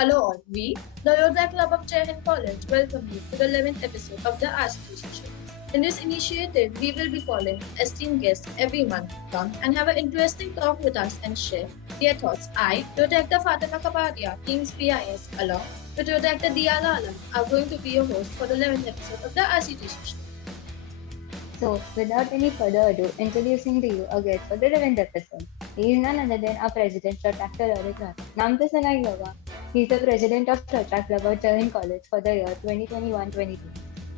Hello all, we, the Yoga Club of Jai Hind College, welcome you to the 11th episode of the RCJC show. In this initiative, we will be calling esteemed guests every month to come and have an interesting talk with us and share their thoughts. I, Director Fatima Kapadia, Teams PIS, along with Director Diala Alam, are going to be your host for the 11th episode of the RCJC show. So, without any further ado, introducing to you our guest for the 11th episode. He is none other than our president, Dr. Ronit. नाम तो सुना ही होगा. He is the president of Rohra Club of Jai Hind College for the year 2021-22.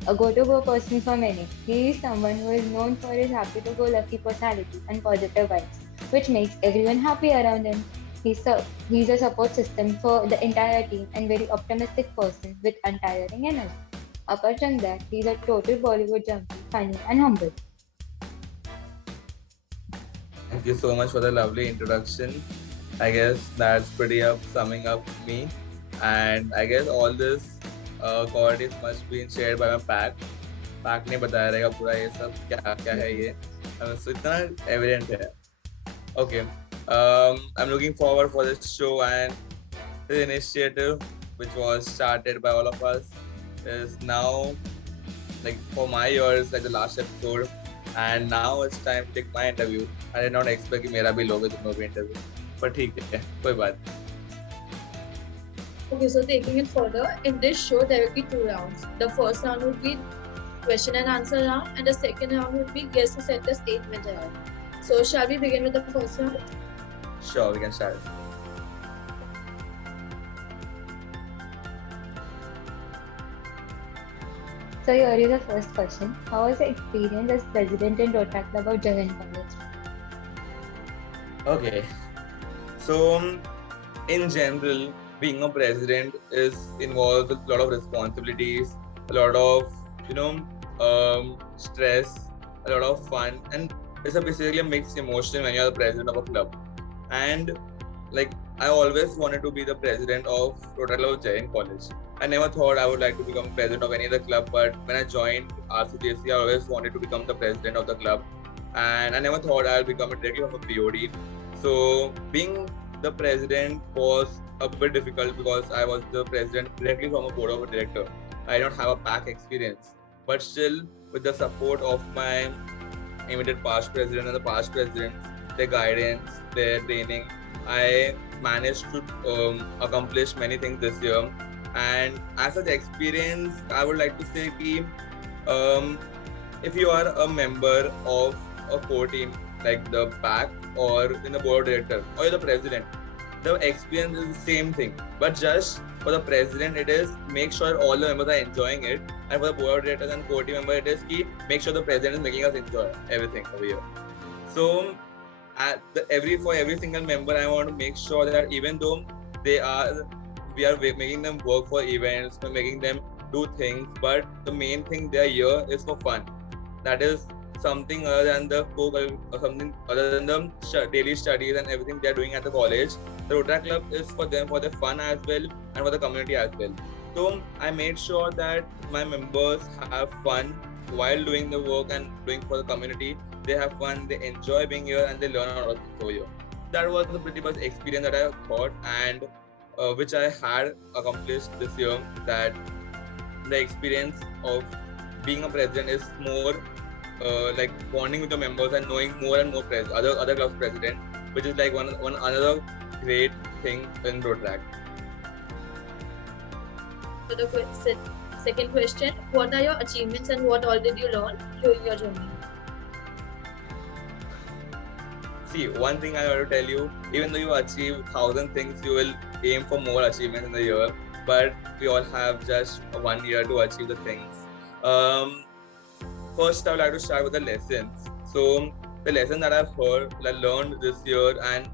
A go-to-go person for many, he is someone who is known for his happy-to-go-lucky personality and positive vibes, which makes everyone happy around him. He's a support system for the entire team and very optimistic person with untiring energy. Apart from that, he's a total Bollywood junkie, funny and humble. Thank you so much for the lovely introduction. I guess that's pretty summing up me. And I guess all this qualities must be shared by my pack. Pack ने बताया रहेगा पूरा ये सब क्या क्या है ये. So इतना evident है. Okay. I'm looking forward for this show and this initiative which was started by all of us is now like for my ears like the last episode and now it's time to take my interview. I did not expect कि मेरा भी लोगे तुम लोग भी interview, but ठीक है कोई बात. Okay, so taking it further, in this show there will be two rounds. The first round would be question and answer round, and the second round would be guess who set the stage with the round. So shall we begin with the first round? Sure, we can start. So here is the first question. How was the experience as president in Rohra Club of Jai Hind College? Okay, so in general, being a president is involved with a lot of responsibilities, a lot of stress, a lot of fun, and it's basically a mixed emotion when you're the president of a club. And like I always wanted to be the president of Rohra Club of Jai Hind College. I never thought I would like to become president of any other club, but when I joined RCJC, I always wanted to become the president of the club, and I never thought I'll become it directly from a BOD. So being the president was a bit difficult because I was the president directly from a board of director. I don't have a pack experience, but still with the support of my immediate past president and the past presidents, their guidance, their training, I managed to accomplish many things this year. And as such experience, I would like to say that if you are a member of a core team like the PAC or in the board of director or you're the president, the experience is the same thing. But just for the president, it is make sure all the members are enjoying it, and for the board of directors and core team member, it is make sure the president is making us enjoy everything over here. So for every single member, I want to make sure that even though we are making them work for events, we're making them do things, but the main thing they are here is for fun. That is something other than the something other than the daily studies and everything they are doing at the college. The Rohra Club is for them for the fun as well and for the community as well. So I made sure that my members have fun while doing the work and doing for the community. They have fun, they enjoy being here, and they learn a lot of things over here. That was the pretty much experience that I thought and which I had accomplished this year, that the experience of being a president is more like bonding with the members and knowing more and more other clubs president, which is like one another great thing in Rohra. So the second question, what are your achievements and what all did you learn during your journey? See, one thing I want to tell you, even though you achieve 1,000 things, you will aim for more achievements in the year, but we all have just 1 year to achieve the things. First, I would like to start with the lessons. So, the lesson that I've learned this year, and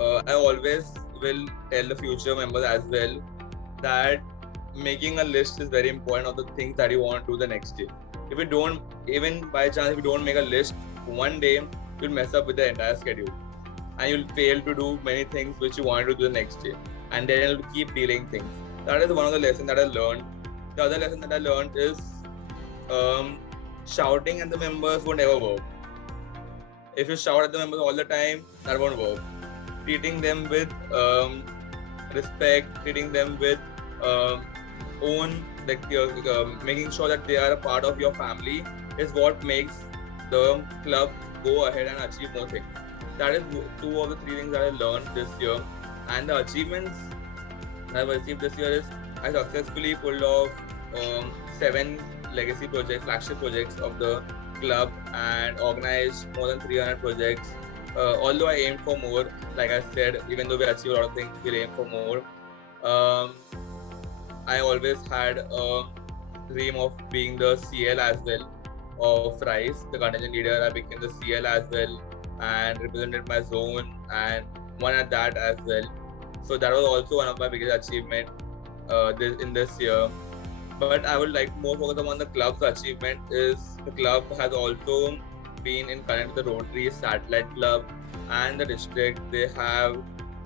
I always will tell the future members as well, that making a list is very important of the things that you want to do the next day. If you don't, even by chance, if you don't make a list, one day you'll mess up with the entire schedule and you'll fail to do many things which you want to do the next day, and then you'll keep delaying things. That is one of the lessons that I learned. The other lesson that I learned is shouting at the members won't ever work. If you shout at the members all the time, that won't work. Treating them with respect, treating them with own, like making sure that they are a part of your family is what makes the club go ahead and achieve more things. That is two of the three things that I learned this year. And the achievements I've achieved this year is I successfully pulled off 7 legacy projects, flagship projects of the club, and organized more than 300 projects. Although I aimed for more, like I said, even though we achieved a lot of things, we aim for more. I always had a dream of being the CL as well of RISE, the contingent leader. I became the CL as well and represented my zone and won at that as well. So that was also one of my biggest achievements in this year. But I would like more focus on the club's achievement. Is the club has also been in connect with the Rotary Satellite Club and the district. The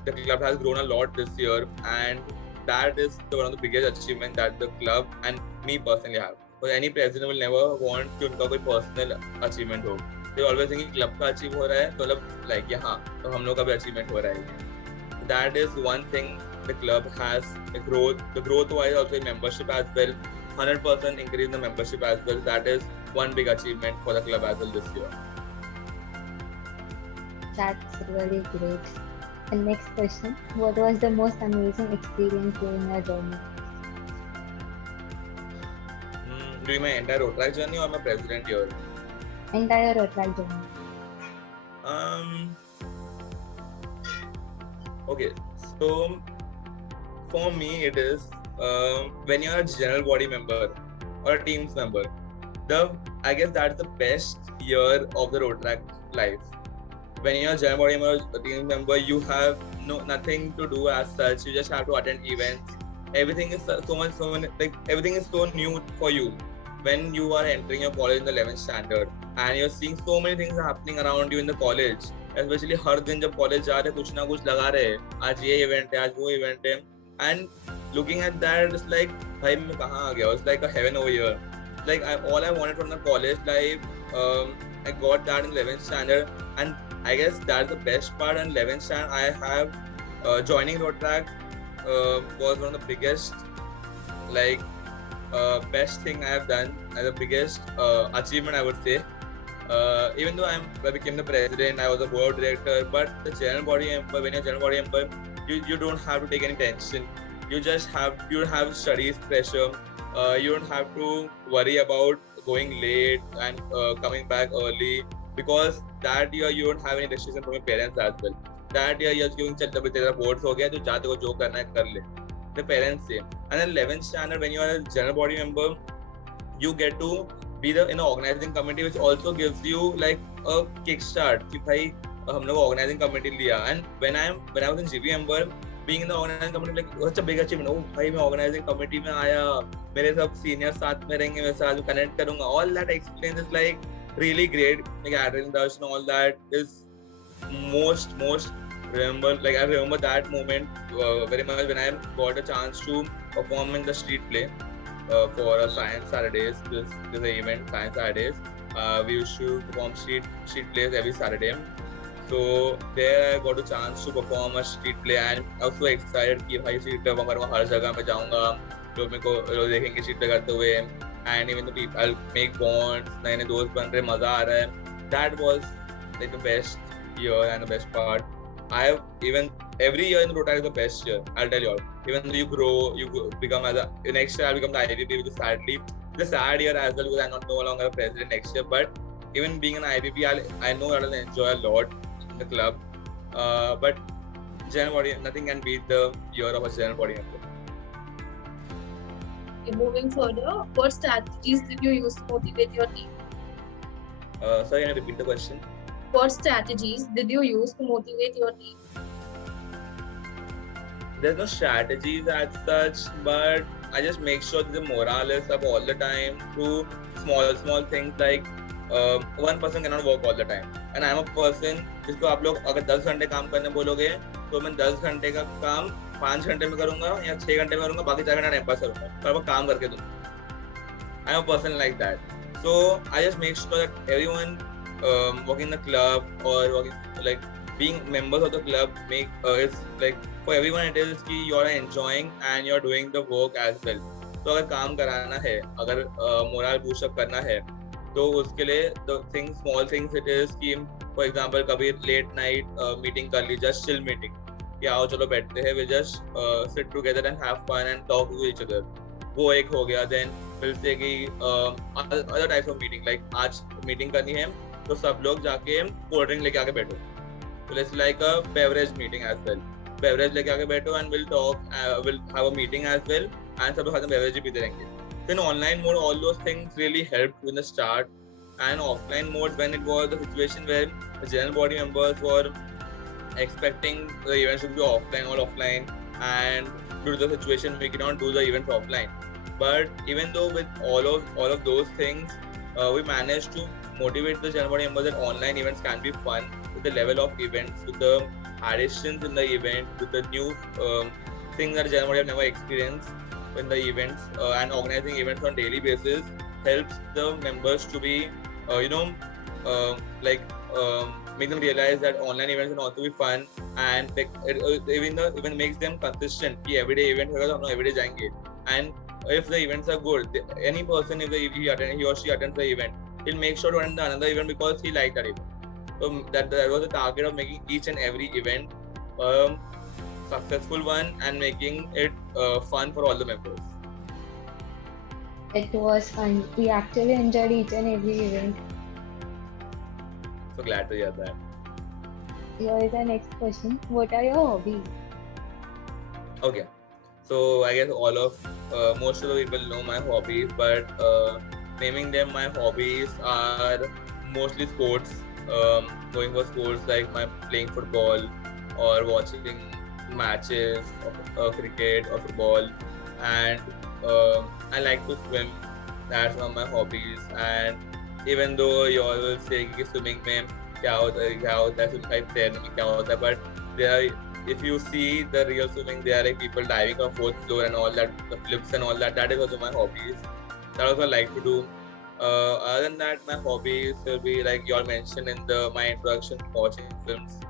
club has grown a lot this year, and that is one of the biggest achievement that the club and me personally have. Because any president will never want कि उनका कोई personal achievement हो. They always think कि club का achieve हो रहा है, तो मतलब like यहाँ तो हम लोग का भी achievement हो रहा है. That is one thing the club has. The growth wise also in membership as well. 100% increase in the membership as well. That is one big achievement for the club as well this year. That's really great. The next question: what was the most amazing experience during your journey? During my entire Rohra journey or my president year? Entire Rohra journey. Okay, so for me it is when you're a general body member or a team's member, I guess that's the best year of the road track life. When you're a general body member, a team member, you have nothing to do as such. You just have to attend events. Everything is everything is so new for you when you are entering your college in the 11th standard and you're seeing so many things happening around you in the college. Especially हर दिन जब college जा रहे कुछ ना कुछ लगा रहे, आज ये इवेंट है, आज वो इवेंट है, and looking at that it's like भाई मैं कहाँ आ गया? It's like a heaven over here. Like all I wanted from the college life, I got that in 11th standard, and I guess that's the best part. In 11th standard, I have joining road track was one of the biggest best thing I have done, and the biggest achievement I would say. Even though I became the president, I was a board director, but the general body member, when you're general body member, you don't have to take any tension. You don't have studies pressure. You don't have to worry about going late and coming back early, because that year you don't have any restriction from your parents as well. That year you're going to चल तेरा boards हो गया, तो जाते को जो करना है कर ले. The parents say. And then 11th standard, when you are a general body member, you get to be in an organizing committee, which also gives you like a kickstart. कि भाई हम लोग organizing committee लिया. And when I was in GB member, being in the organizing committee like such a big achievement. Oh भाई मैं organizing committee में आया, मेरे सब seniors साथ में रहेंगे, मैं साथ में connect करूँगा. All that experience is like really great. Like adrenaline rush and all that is most remember. Like I remember that moment very much when I got a chance to perform in the street play. For a Science Saturdays, this is an event, Science Saturdays. We used to perform street plays every Saturday. So there I got a chance to perform a street play, and I was so excited कि भाई street play करूँगा, हर जगह मैं जाऊँगा, लोग मेरे को देखेंगे street play करते हुए, and even the people, I'll make bonds, नए दोस्त बन रहे, मजा आ रहा है. That was like the best year and the best part. Every year in the Rotary is the best year, I'll tell you all. Even though you grow, you become next year I'll become the IPP, which is sadly the sad year as well, because I'm no longer a president next year. But even being an IPP, I know that I'll enjoy a lot in the club. But general body, nothing can beat the year of a general body member. Moving further, what strategies did you use to motivate your team? Sorry, can you repeat the question? What strategies did you use to motivate your team? There's no strategies as such, but I just make sure that the morale is up all the time through small things like one person cannot work all the time. And I'm a person जिसको आप लोग अगर 10 घंटे काम करने बोलोगे तो मैं 10 घंटे का काम 5 घंटे में करूँगा या 6 घंटे में करूँगा, बाकी 4 घंटे टाइम पास करूँगा, पर वो काम करके दूँगा. I'm a person like that. So I just make sure that everyone working in the club or working like being members of the club make it's like for everyone it is कि you are enjoying and you are doing the work as well. तो अगर काम कराना है, अगर moral boost up करना है, तो उसके लिए the things small things it is कि for example कभी late night meeting कर ली, just chill meeting कि आओ चलो बैठते हैं, we just sit together and have fun and talk to each other. वो एक हो गया. Then फिर से कि other types of meeting like आज meeting करनी है तो सब लोग जाके कोल्ड ड्रिंक लेके आके बैठो. So it's like a beverage meeting as well. Beverage लेके आके बैठो and we'll talk, we'll have a meeting as well and सब लोग साथ में beverage पीते रहेंगे. So in online mode, all those things really helped in the start. And offline mode, when it was the situation where the general body members were expecting the event should be offline, and due to the situation we cannot do the events offline. But even though with all of those things, we managed to motivate the general body members that online events can be fun with the level of events, with the additions in the event, with the new things that general body have never experienced in the events, and organizing events on daily basis helps the members to be make them realize that online events can also be fun, and like it even makes them consistent कि everyday event होगा तो हम लोग everyday जाएंगे. And if the events are good, any person if he or she attends the event, he'll make sure to attend another event because he liked that event. So that was the target of making each and every event successful one and making it fun for all the members. It was fun. We actually enjoyed each and every event. So glad to hear that. Here is our next question. What are your hobbies? Okay, so I guess most of the people know my hobbies, but naming them, my hobbies are mostly sports. Going for sports like my playing football or watching matches of cricket or football, and I like to swim. That's one of my hobbies. And even though you all will say कि swimming में क्या होता है swimming type तैरने में क्या होता है, but if you see the real swimming, there are like people diving from fourth floor and all that, the flips and all that. That is also my hobbies. That also I like to do. Other than that, my hobbies will be like you all mentioned in my introduction, watching films.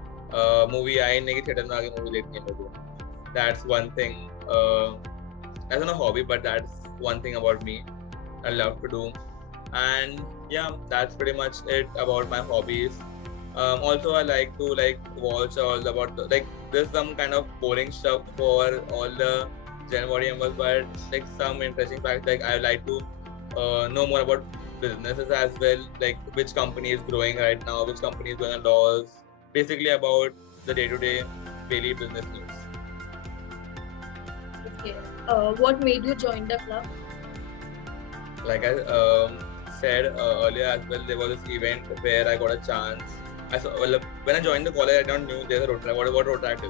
Movie आए नहीं कि theater में आके movie देखने में तो. That's one thing. That's not a hobby, but that's one thing about me I love to do. And yeah, that's pretty much it about my hobbies. Also, I like to watch all about there's some kind of boring stuff for all the general body members, but like some interesting facts. Like I like to know more about businesses as well, like which company is growing right now, which company is going on loss. Basically about the day-to-day daily business news. Okay. What made you join the club? Like I said earlier as well, there was this event where I got a chance. When I joined the college, I don't knew there's a Rohra. What Rohra is?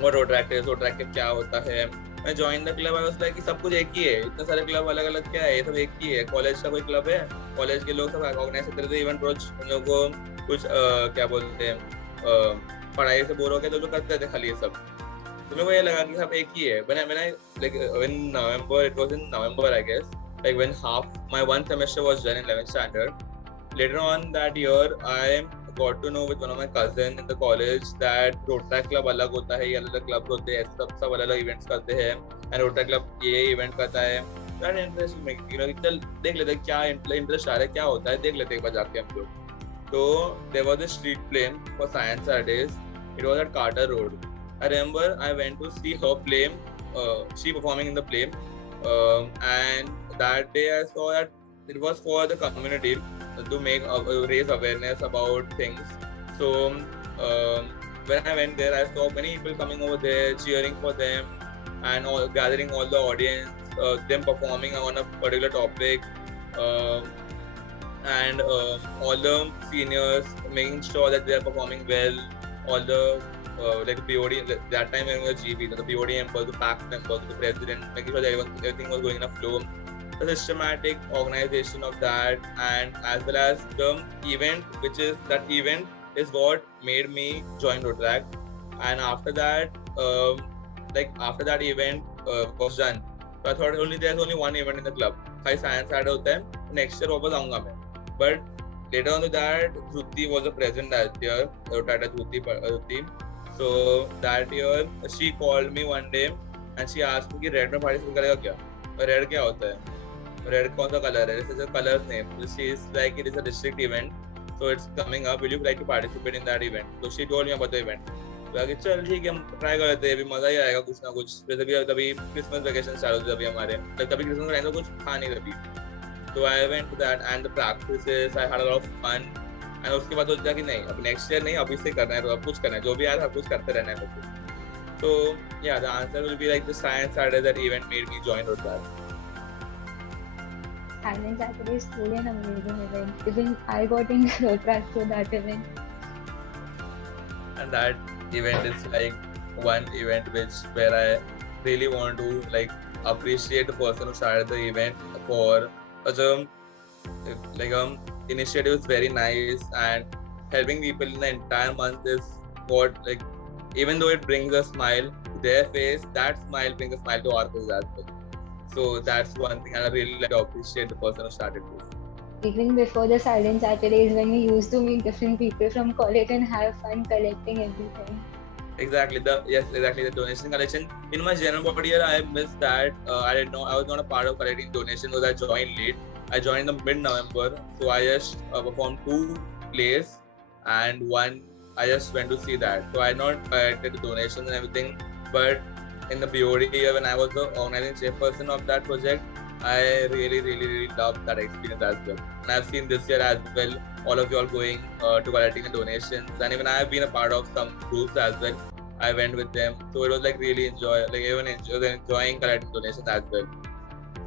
What Rohra is? Rohra क्या होता है? When I joined the club, I was like कि सब कुछ एक ही है. इतने सारे क्लब अलग अलग क्या है? ये सब एक ही है. कॉलेज का कोई क्लब है. कॉलेज के लोग सब ऑर्गेनाइज करते थे इवेंट रोज. उन लोगों को कुछ क्या बोलते हैं पढ़ाई से बोर हो गए तो लोग करते थे खाली ये सब. तो मेरे को ये लगा कि सब एक ही है. When I like in November, it was in November I guess. Like when my one semester was done in 11th standard. Later on that year, I got to know with one of my cousins in the college that Rohra Club अलग होता है, ये अलग clubs होते हैं, सब अलग अलग events करते हैं, and Rohra Club ये event करता है. That interest me, चल देख लेते क्या interest आ रहा है, क्या होता है, देख लेते एक बार जाके हम लोग. So there was a street play for Science Saturdays. It was at Carter Road. I remember I went to see her play, she performing in the play, and that day I saw that it was for the community to raise awareness about things. So when I went there, I saw many people coming over there, cheering for them, and gathering all the audience, them performing on a particular topic, and all the seniors making sure that they are performing well. All the like BOD that time when we were GB, the BOD members, the PAC members, the president, making sure that everything was going in a flow. The systematic organization of that, and as well as the event, that event is what made me join Rohra. And after that, after that event was done, so I thought there's only one event in the club. Science Saturday होता है, next year वापस आऊँगा मैं. But later on to that, Dhruti was a president that year, Tata Dhruti. So that year, she called me one day and she asked me कि red में participate करेगा क्या? Red क्या होता है? Red कौन सा color है? This is a color name. So she is like it is a district event, so it's coming up. Will you like to participate in that event? So she told me about the event. तो आगे चल ठीक है हम try कर लेते हैं अभी मजा ही आएगा कुछ ना कुछ जैसे भी तभी क्रिसमस वेकेशन स्टार्ट होते अभी हमारे तभी क्रिसमस का टाइम तो कुछ था नहीं तभी तो I went to that and the practices I had a lot of fun and उसके बाद सोचा कि नहीं अब नेक्स्ट ईयर नहीं अभी से करना है तो अब कुछ करना है जो भी आया था कुछ करते रहना है तो yeah the answer will be like the science Saturday that event made me join Rohra. Silent Saturday is truly an amazing event. Even I got into Rohra through that event. And that event is like one event where I really want to like appreciate the person who started the event for such a initiative is very nice and helping people in the entire month is what like even though it brings a smile to their face, that smile brings a smile to our face as well. So that's one thing and I really like to appreciate the person who started this. Even before the Silent Saturdays, when we used to meet different people from college and have fun collecting everything. Exactly. The donation collection. In my general body year, I missed that. I didn't know. I was not a part of collecting donations because I joined late. I joined in mid-November, so I just performed 2 plays and one I just went to see that. So I not collected the donations and everything, but in the BOD year when I was the organizing chairperson of that project, I really loved that experience as well. And I've seen this year as well, all of you all going to collecting the donations, and even I have been a part of some groups as well. I went with them, so it was like really enjoying collecting donations as well.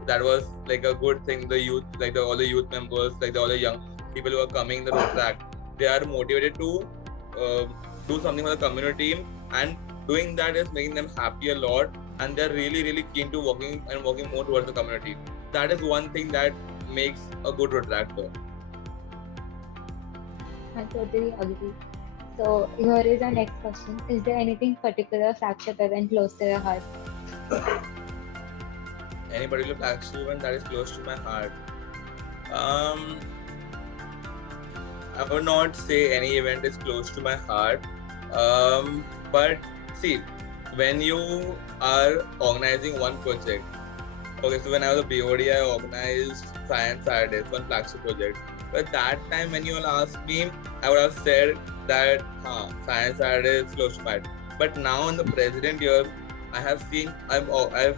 That was like a good thing. The youth, like all the youth members, all the young people who are coming the road track, they are motivated to do something for the community, and doing that is making them happy a lot. And they're really keen to walking more towards the community. That is one thing that makes a good road tractor. I totally agree. So here is our next question. Is there anything particular flagship event close to your heart? Any particular flagship event that is close to my heart? I would not say any event is close to my heart. But see, when you are organizing one project, okay, so when I was a BOD, I organized Science Saturdays, one flagship project. But that time when you all asked me, I would have said that Science Saturday is close to my heart. But now in the president year, I have seen, I've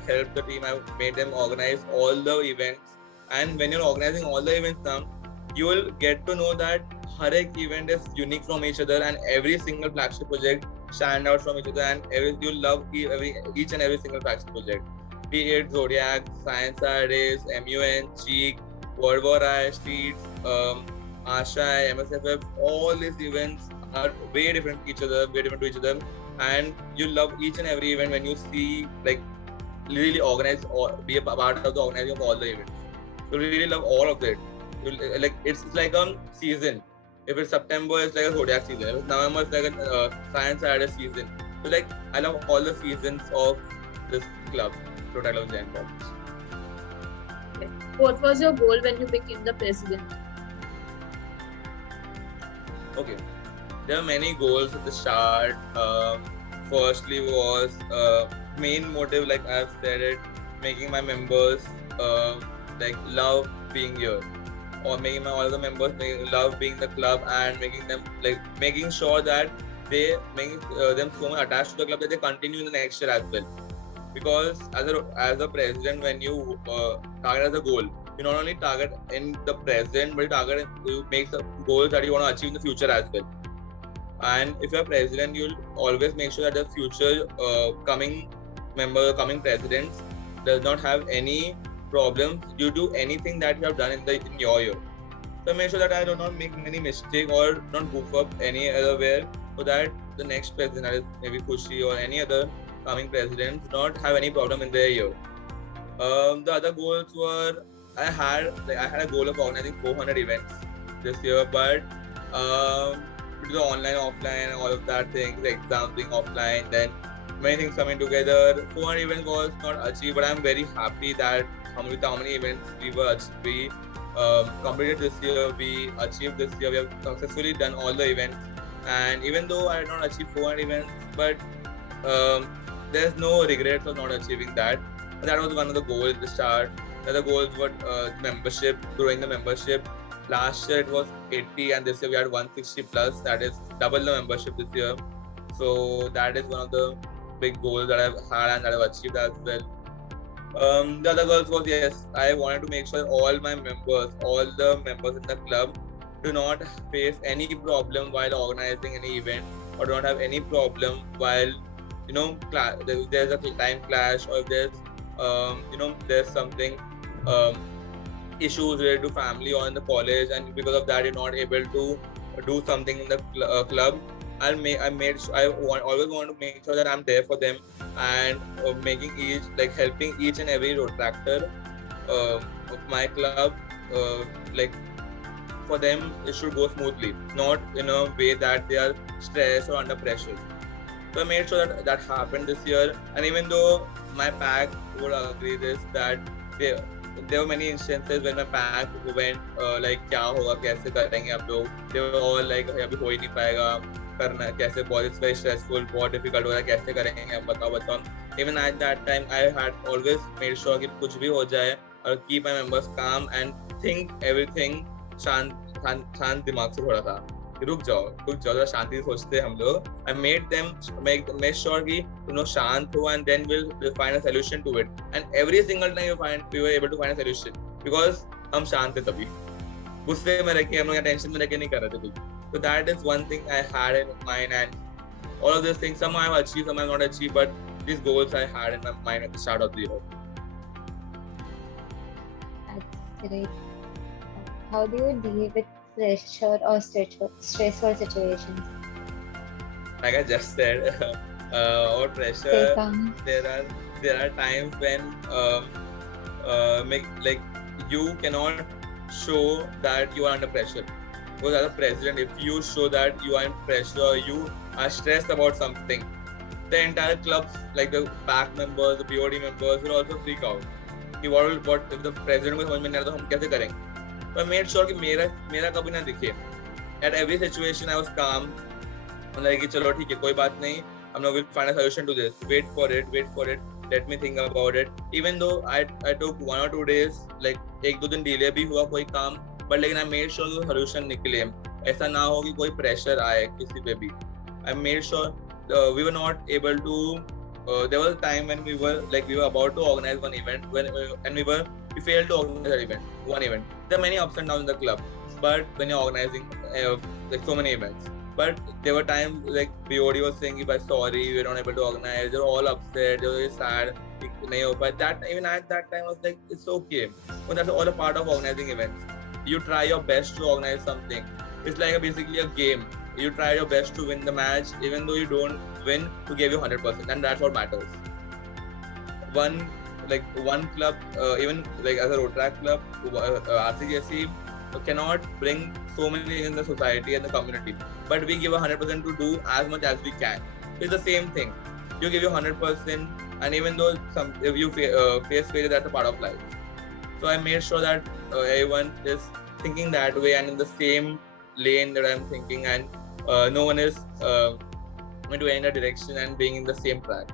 helped the team, I've made them organize all the events. And when you're organizing all the events now, you will get to know that har ek event is unique from each other and every single flagship project stand out from each other and you love each and every single flagship project. Be it Zodiac, Science Saturdays, MUN, Cheek, World War I, Streets, Asha, MSFF, all these events are way different to each other, and you love each and every event when you see like really organize or be a part of the organizing of all the events. You really love all of it. Like it's like a season. If it's September, it's like a Zodiac season. If it's November, it's like a Science Saturday season. So like I love all the seasons of this club, Rohra Club Jain College. Okay. What was your goal when you became the president? Okay, there are many goals at the start. Firstly was main motive, like I've said it, making my members like love being here, or making all the members love being the club, and making sure that they making them so much attached to the club that they continue in the next year as well. Because as a president, when you target as a goal, you not only target in the present, but you make the goals that you want to achieve in the future as well. And if you're president, you'll always make sure that the future coming presidents does not have any problems due to anything that you have done in your year. So make sure that I do not make any mistake or not goof up any other way, so that the next president, that is maybe Kushi or any other coming presidents, do not have any problem in their year. The other goals were I had a goal of organizing 400 events this year, but due to the online, offline, all of that things, the exams being offline, then many things coming together, 400 events was not achieved. But I'm very happy that how many events we completed this year, we achieved this year. We have successfully done all the events, and even though I did not achieve 400 events, but um, there's no regrets of not achieving that. That was one of the goals at the start. The other goals were membership, growing the membership. Last year it was 80, and this year we had 160 plus. That is double the membership this year. So that is one of the big goals that I've had and that I've achieved as well. The other goals was, yes, I wanted to make sure all my members, all the members in the club, do not face any problem while organizing any event, or do not have any problem while there's a time clash, or if there's there's something um, issues related to family or in the college, and because of that you're not able to do something in the club. Always want to make sure that I'm there for them, and helping each and every rotractor of my club, like for them it should go smoothly, not in a way that they are stressed or under pressure. So I made sure that that happened this year. And even though my pack would agree this, that there were many instances when my pack went like क्या होगा, कैसे करेंगे हम लोग. They were all like अभी हो ही नहीं पाएगा, करना कैसे, बहुत it's very stressful, बहुत difficult हो रहा है, कैसे करेंगे अब बताओ. Even at that time I had always made sure कि कुछ भी हो जाए, और keep my members calm and think everything शांत दिमाग से थोड़ा था. रुक जाओ जरा शांति से सोचते हम लोग. I made them make sure कि शांत हो, and then we'll find a solution to it. And every single time we were able to find a solution because हम शांत थे तभी. गुस्से में रह के हम लोग या टेंशन में रह के नहीं कर रहे थे कुछ. So that is one thing I had in mind, and all of these things some I have achieved, some I have not achieved, but these goals I had in my mind at the start of the year. That's great. How do you deal with pressure or stressful situations? Like I just said, or pressure. There are times when you cannot show that you are under pressure. Because as a president, if you show that you are in pressure, you are stressed about something, the entire club, like the back members, the BOD members, will also freak out. What if the president को समझ में नहीं आ रहा तो हम कैसे करेंगे? So I made sure कि मेरा कभी ना दिखे. At every situation I was calm. Like चलो ठीक है, कोई बात नहीं, हम लोग will find a solution to this. Wait for it. Let me think about it. Even though I took 1 or 2 days, like 1-2 दिन delay भी हुआ कोई काम, but लेकिन I made sure the solution निकले. ऐसा ना हो कि कोई pressure आए किसी पे भी. I made sure we were not able to. There was a time when we were about to organize one event we failed to organize one event. There are many ups and downs in the club, but when you're organizing like so many events, but there were times like BOD was saying, sorry, we're not able to organize. They're all upset, they're very sad. But that even at that time I was like, it's okay. But that's all a part of organizing events. You try your best to organize something. It's like basically a game. You try your best to win the match, even though you don't win, to give you 100%, and that's what matters. One club, even like as a road track club, RCJC cannot bring so many things in the society and the community, but we give 100% to do as much as we can. It's the same thing. You give your 100%, and even though if you face failure, that's a part of life. So I made sure that everyone is thinking that way and in the same lane that I'm thinking, and no one is going to end a direction and being in the same track.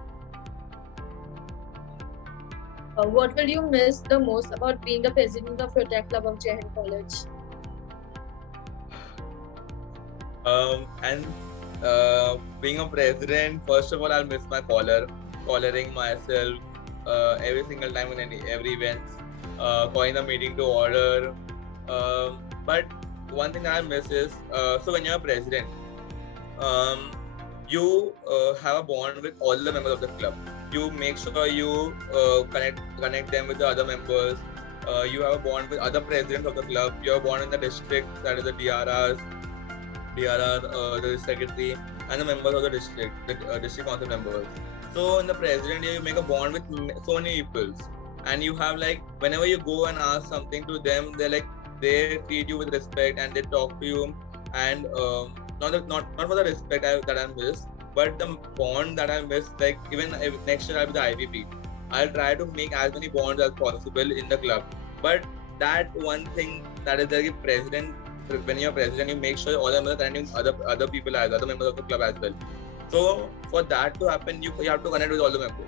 What will you miss the most about being the president of your tech club of Jai Hind College? Being a president, first of all, I'll miss my collaring myself every single time in every event, calling the meeting to order. But one thing I'll miss is, so when you're a president, you have a bond with all the members of the club. You make sure you connect them with the other members. You have a bond with other presidents of the club. You have a bond in the district, that is the DRR, the secretary, and the members of the district, the district council members. So in the president, you make a bond with so many people, and you have whenever you go and ask something to them, they treat you with respect and they talk to you, and not for the respect that I miss, but the bond that I miss. Even next year I'll be the IVP, I'll try to make as many bonds as possible in the club. But that one thing that is the president. When you're president, you make sure all the members are connecting other people as other members of the club as well. So for that to happen, you have to connect with all the members.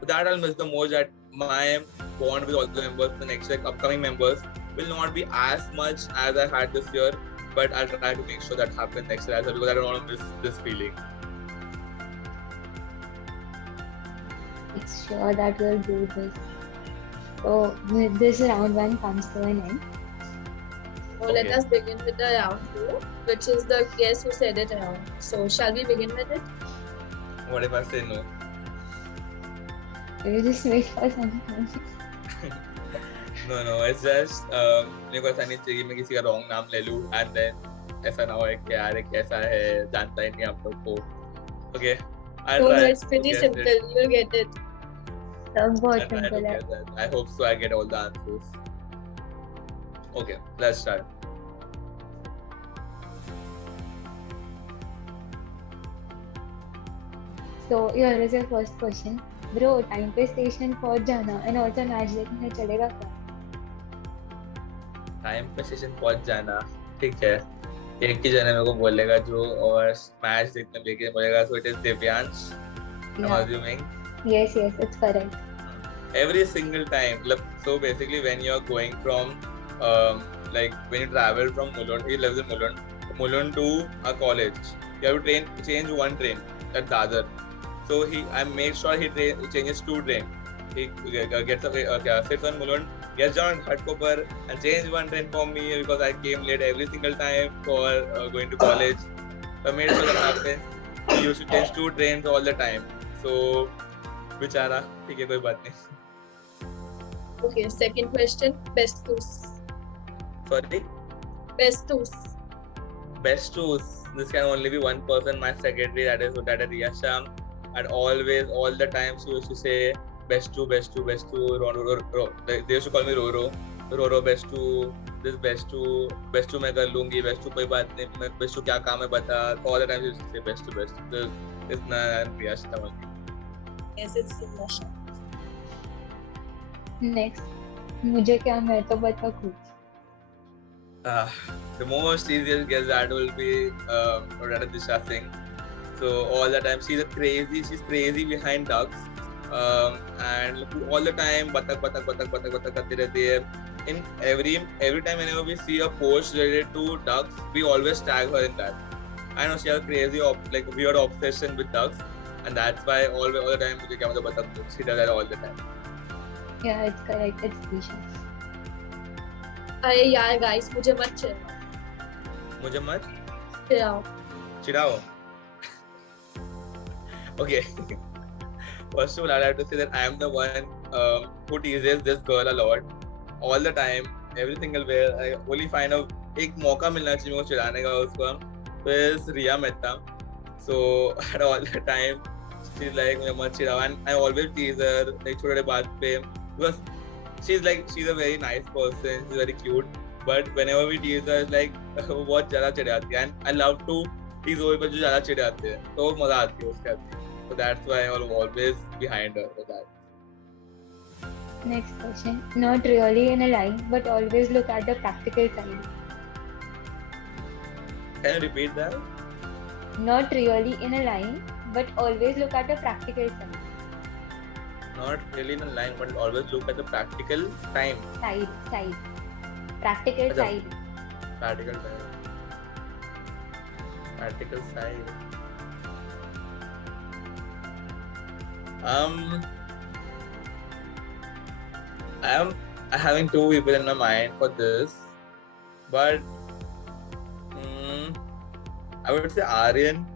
So that I'll miss the most. That my bond with all the members, the next upcoming members, will not be as much as I had this year. But I'll try to make sure that happens next year as well, because I don't want to miss this feeling. It's sure that we'll do this. So this round 1 comes to an end. So let us begin with the round 2, which is the guess who said it round. So shall we begin with it? What if I say no? You just wait for something. No, it's just मेरे को ऐसा नहीं चाहिए मैं किसी का wrong नाम ले लूँ and then ऐसा ना हो कि यार ये कैसा है जानता ही नहीं आप लोग को. Okay, I'll So try it's pretty to guess simple. it. You'll get it. सब बहुत I'll try to simple है. guess that. I hope so. I get all the answers. Okay, let's start. So here is your first question. Bro, time पे station पहुंच जाना and also match देखने चलेगा क्या? Time पे स्टेशन पहुंच जाना ठीक है. एक ही जने मेरे को बोलेगा जो और मैच देखने लेके बोलेगा. So it is Divyansh. I'm Yeah. assuming. Yes, it's correct. Every single time. So basically, when you're going from, like when you travel from Mulund, he lives in Mulund to a college. You have to change one train at Dadar. So I made sure he changes 2 trains. He gets sits on Mulund, gets down at Ghatkopar and change one train for me because I came late every single time for going to college. So I made sure that happens. He used to change 2 trains all the time. So, बिचारा ठीक है कोई बात नहीं. Okay, second question. Bestus. Sorry? Bestus. Best shoes. This can only be one person, my secretary, that is Riya Sham. And always, all the time, she used to say, best two. They used to call me Rohra, best two, this best two मैं कर लूँगी, best two कोई बात नहीं, best two क्या काम है बता. All the time she used to say best two. It's not Riya Sham. Yes, it's Riya. Next, मुझे क्या मैं तो बता कुछ. The most easiest guess that will be Disha Singh. So all the time she's crazy behind ducks, and all the time batak करती रहती है. In every time whenever we see a post related to ducks, we always tag her in that. I know she has a crazy weird obsession with ducks, and that's why all the time मुझे क्या मतलब बता she does that all the time. Yeah, it's correct. It's Disha. अरे यार guys, मुझे मत चिढ़ाओ. चिढ़ाओ. Okay. First of all, I have to say that I am the one who teases this girl a lot, all the time, every single way. I only find out एक मौका मिलना चाहिए मुझे चिढ़ाने का उसको. So is Riya Mehta. So at all the time, she's like मुझे मत चिढ़ाओ, and I always tease her like छोटे बात पे because she's a very nice person. She's very cute. But whenever we tease her, it's like बहुत ज़्यादा चिढ़ाती है, and I love to tease वही पर जो ज़्यादा चिढ़ाते हैं. तो मजा आती है उसके साथ. So that's why I'm always behind her for that. Next question. Not really in a line, but always look at the practical side. Can you repeat that? Not really in a line, but always look at the practical side. Not really in a line, but always look at the practical time. Side. Practical side. Practical time. Practical side. I am having 2 people in my mind for this, but I would say Aryan,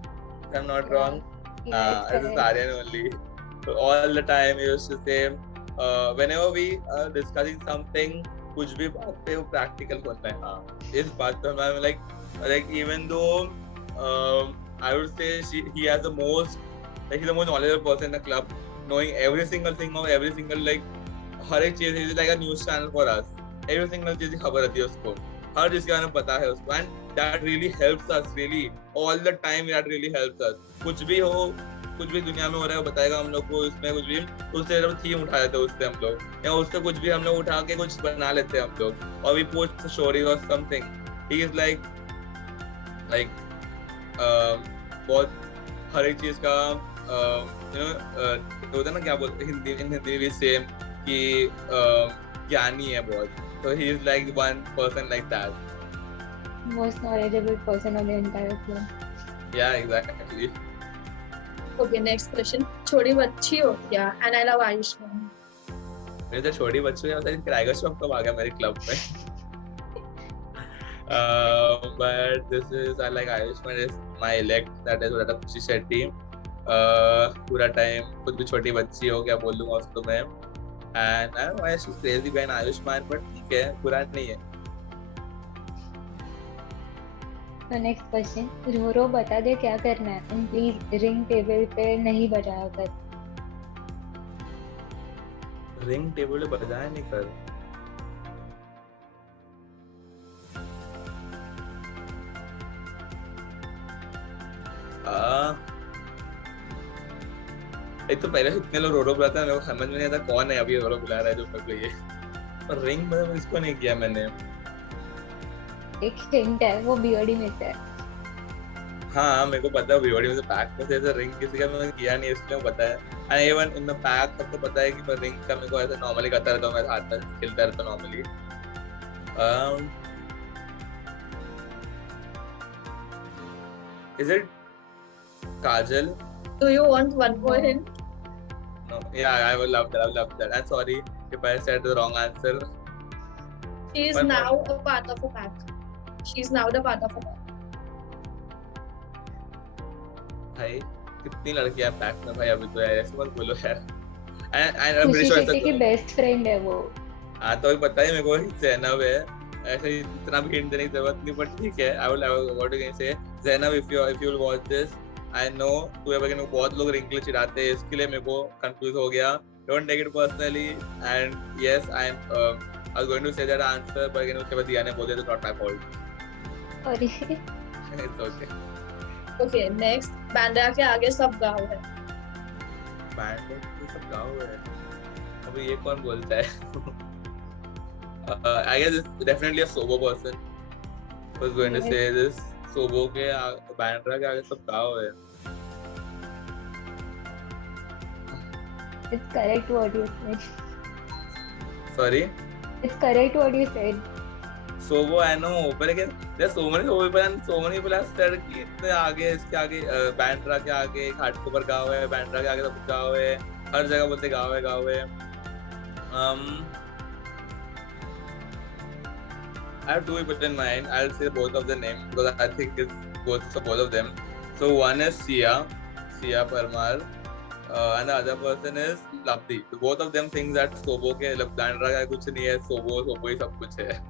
if I'm not wrong. Yeah, It is Aryan only. So all the time he used to say, whenever we are discussing something, कुछ भी बात पे वो practical होता है. हाँ, इस बात पे मैं like even though I would say he has the most he's the most knowledgeable person in the club, knowing every single thing of every single हर एक चीज. He's like a news channel for us. Every single चीज की खबर रहती है उसको, हर चीज के बारे में पता है उसको, and that really helps us really all the time. That really helps us. कुछ भी हो, कुछ भी दुनिया में हो रहा है वो बताएगा हम लोग को, इसमें कुछ भी उससे थीम उठा लेते हैं उससे हम लोग, या उससे कुछ भी हम लोग उठा के कुछ बना लेते हैं हम लोग, और वी पोस्ट स्टोरी और समथिंग. ही इज लाइक बहुत हर एक चीज का होता है ना, क्या बोलते हैं हिंदी भी सेम कि ज्ञानी है बहुत. So he is like one person like that. Most knowledgeable person on the entire floor. Yeah, exactly. Okay, next question. छोटी बच्ची हो क्या? And I love Ayushman. मेरे तो छोटी बच्ची है, मतलब टाइगर श्रॉफ कब आ गया मेरे क्लब में. But this is I like Ayushman is my elect, that is what Kushi Shetty. पूरा टाइम खुद भी छोटी बच्ची हो क्या बोलूँगा उसको मैं. And I don't know why she's crazy behind Ayushman, but ठीक है, बुरा नहीं है. So next question. रोरो बता दे क्या करना है, and please रिंग टेबल पे नहीं बजाया कर. रिंग टेबल पे बजाया नहीं कर. एक तो पहले से इतने लोग रोरो बुलाते हैं, मेरे को समझ में नहीं आता कौन है अभी रोरो बुला रहा है जो मेरे को ये. और रिंग मतलब इसको नहीं किया मैंने. एक हिंट है, वो बीओडी में से है. हाँ मेरे को पता है बीओडी में से पैक में से ऐसा रिंग किसी का मैंने किया नहीं, इसलिए मुझे पता है. And even in the pack सबको पता है कि मैं रिंग का मेरे को ऐसा नॉर्मली करता रहता हूँ, मैं हाथ में खेलता रहता हूँ normally. Is it Kajal? Do you want one more hint? No. Yeah, I would love that. I would love that. I'm sorry if I said the wrong answer. She is One now a part of a pack. She's now the part of a pack. भाई कितनी लड़कियां pack में भाई, अभी तो यार ऐसे मत बोलो यार. I'm pretty खुशी sure शेट्टी की बेस्ट फ्रेंड है वो. हाँ तो पता है मेरे को ज़ैनब है. ऐसे इतना भी हिंट देने की जरूरत नहीं, but ठीक है. I will what you can say, Zainab, if you will watch this, I know तू अगर बहुत लोग रिंग के लिए चिढ़ाते हैं, इसके लिए मेरे को कंफ्यूज हो गया. Don't take it personally. And yes, I was going to say that answer, but again उसके बाद दिया ने बोल दिया तो not my fault. Sorry. It's okay. Okay, next. Bandra के आगे सब गाँव है. बैंड तो सब गाँव है. अभी ये कौन बोलता है? I guess it's definitely a sober person who's going to say this. सोबो के बैंड्रा के आगे सब गाँव है. It's correct what you said. Sorry? It's correct what you said. सोबो I know, but again there's so many people have said कि इतने आगे, इसके आगे बैंड्रा के आगे घाटकोपर गाँव है, बैंड्रा के आगे सब गाँव है, हर जगह बोलते गाँव है. I have two people in mind. I'll say both of the names because I think it goes for both of them. So one is Sia Parmar, and the other person is Labdi. So both of them think that Sobo के बैंड्रा का कुछ नहीं है, सोबो ही सब कुछ है.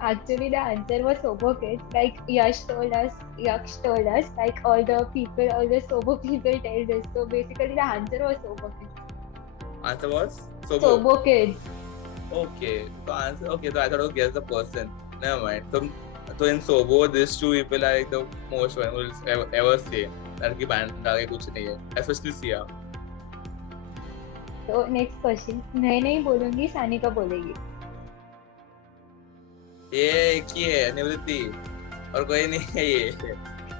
Actually, the answer was Sobo kids. Like Yash told us, like all the Sobo people tell this. So basically, the answer was Sobo kids. Answer was Sobo. Sobo kids. Okay. So answer. Okay. So I thought I would guess the person. Never mind. So in Sobo, these two people are like the most one who will ever say that कि बैंड्रा के कुछ नहीं है. Especially Sia. So next question. मैं नहीं बोलूँगी, सानिका बोलेगी. ये एक ही है निवृत्ति और कोई नहीं है ये.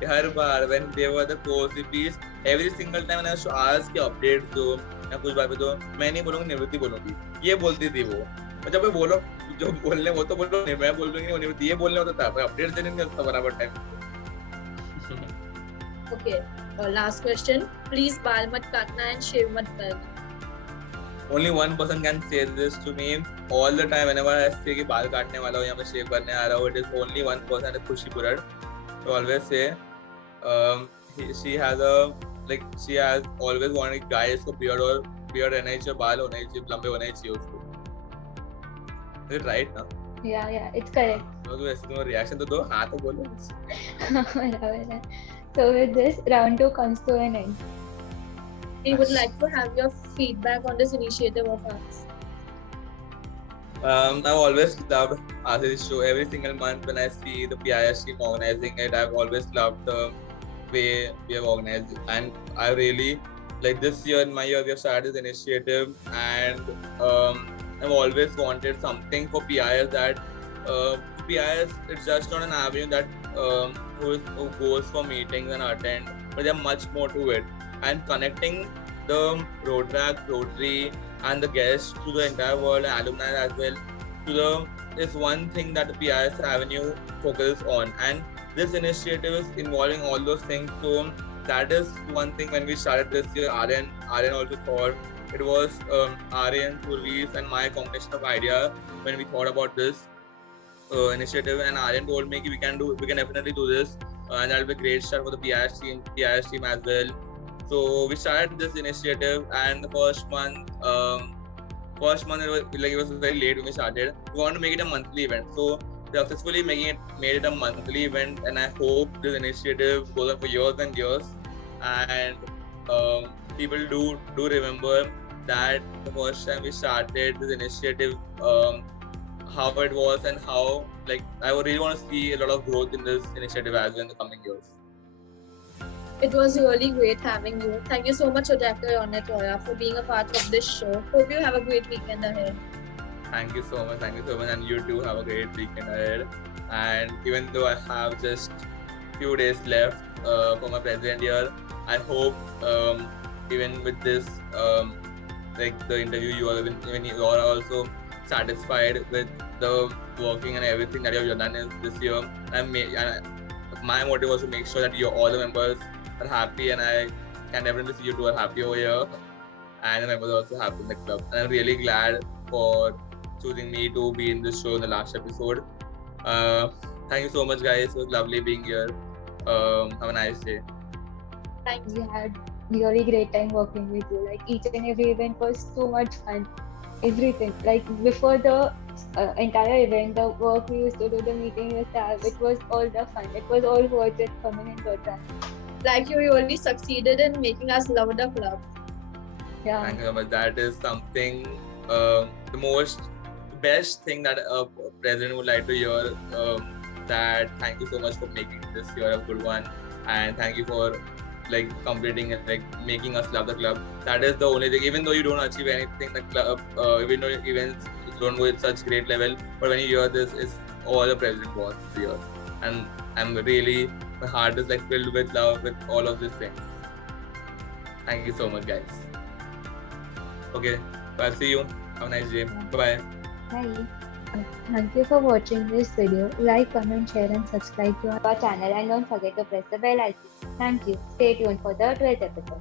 हर बार when they were the co-CPs, every single time when I used to ask कि update दो या कुछ बात दो, मैं नहीं बोलूँगी, निवृत्ति बोलूँगी. ये बोलती थी वो. जब मैं बोलो जो बोलने वो तो बोलो नहीं, मैं बोल दूँगी नहीं, निवृत्ति ये बोलने होता था, मैं अपडेट देने नहीं होता बराबर time. Okay. Last question. Please बाल मत काटना and shave मत करना. Only one person can say this to me all the time whenever I say कि बाल काटने वाला हूँ या मैं शेव करने आ रहा हूँ. It is only one person, that is Khushi Purad. I always say she has always wanted guys को beard रहना ही चाहिए, बाल होना ही चाहिए, लंबे होना ही चाहिए उसको. Is it right ना? Yeah, it's correct. तो ऐसे तुम्हारा reaction तो दो, हाँ तो बोलो. So with this, round 2 comes to an end. We would like to have your feedback on this initiative of ours. I've always loved RCJC show. Every single month when I see the PIS team organizing it, I've always loved way we have organized. And I really like this year, in my year, we have started this initiative, and I've always wanted something for PIS that PIS, it's just not an avenue that who goes for meetings and attend, but there's much more to it. And connecting the Rotary, and the guests to the entire world, and alumni as well, to the is one thing that the PIS Avenue focuses on. And this initiative is involving all those things. So that is one thing when we started this year, Aryan also thought it was Aryan, Purvi's and my combination of idea when we thought about this initiative, and Aryan told me we can definitely do this, and that'll be a great start for the PIS team as well. So we started this initiative, and the first month it was very late when we started. We wanted to make it a monthly event, so we successfully made it a monthly event, and I hope this initiative goes on for years and years. And people do remember that the first time we started this initiative, how it was, and how I would really want to see a lot of growth in this initiative as well in the coming years. It was really great having you. Thank you so much, Dr. Ronit, Rohra, for being a part of this show. Hope you have a great weekend ahead. Thank you so much, and you too have a great weekend ahead. And even though I have just few days left for my president year, I hope even with this the interview, you are also satisfied with the working and everything that you have done this year. My motive was to make sure that all the members are happy, and I can definitely see you two are happy over here, and the members are also happy in the club. And I'm really glad for choosing me to be in this show in the last episode. Thank you so much, guys. It was lovely being here. Have a nice day. Thank you. We had really great time working with you. Like each and every event was so much fun. Everything. Like before the entire event, the work we used to do, the meeting we used to have, it was all the fun. It was all worth it coming into it. Like you really succeeded in making us love the club. Yeah. Thank you so much. That is something, the best thing that a president would like to hear. That thank you so much for making this year a good one, and thank you for completing it, making us love the club. That is the only thing. Even though you don't achieve anything, the club, even though events don't go at such great level, but when you hear this, is all the president wants here, and my heart is filled with love with all of these things. Thank you so much, guys. Okay, so I'll see you. Have a nice day. Bye bye. Bye. Thank you for watching this video. Like, comment, share and subscribe to our channel, and don't forget to press the bell icon. Thank you. Stay tuned for the 12th episode.